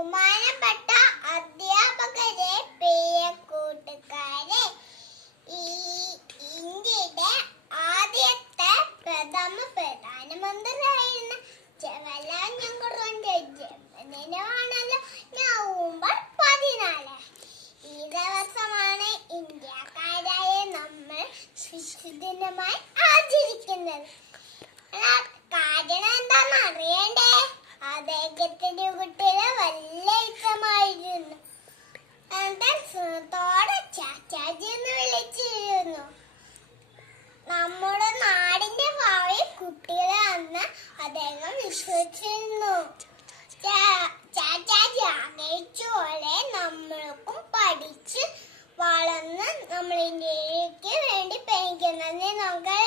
ബഹുമാനപ്പെട്ട അധ്യാപകരെ, പ്രിയ കൂട്ടുകാരെ, ഇന്ത്യയുടെ ആദ്യത്തെ പ്രഥമ പ്രധാനമന്ത്രിയായിരുന്ന ജവഹർലാൽ നെഹ്റുവിന്റെ ജന്മദിനമാണല്ലോ നവംബർ 14. ഈ ദിവസമാണ് ഇന്ത്യക്കാരായ നമ്മൾ ശിശുദിനമായി ആചരിക്കുന്നത്. കാരണം എന്താന്ന് അറിയണ്ടേ? അദ്ദേഹത്തിന്റെ കുട്ടികളെ വലിയ ഇഷ്ടമായിരുന്നു. സ്നേഹത്തോടെ ചാച്ചാജി എന്ന് വിളിച്ചിരുന്നു. നമ്മുടെ നാടിന്റെ ഭാവി കുട്ടികളെ അന്ന് അദ്ദേഹം വിശ്വസിച്ചിരുന്നു. ചാച്ചാജി ആഗ്രഹിച്ച പോലെ നമ്മൾക്കും പഠിച്ച് വളർന്ന് നമ്മൾ ഇന്ത്യക്ക് വേണ്ടി പ്രയത്നിക്കുന്നത് നമുക്ക്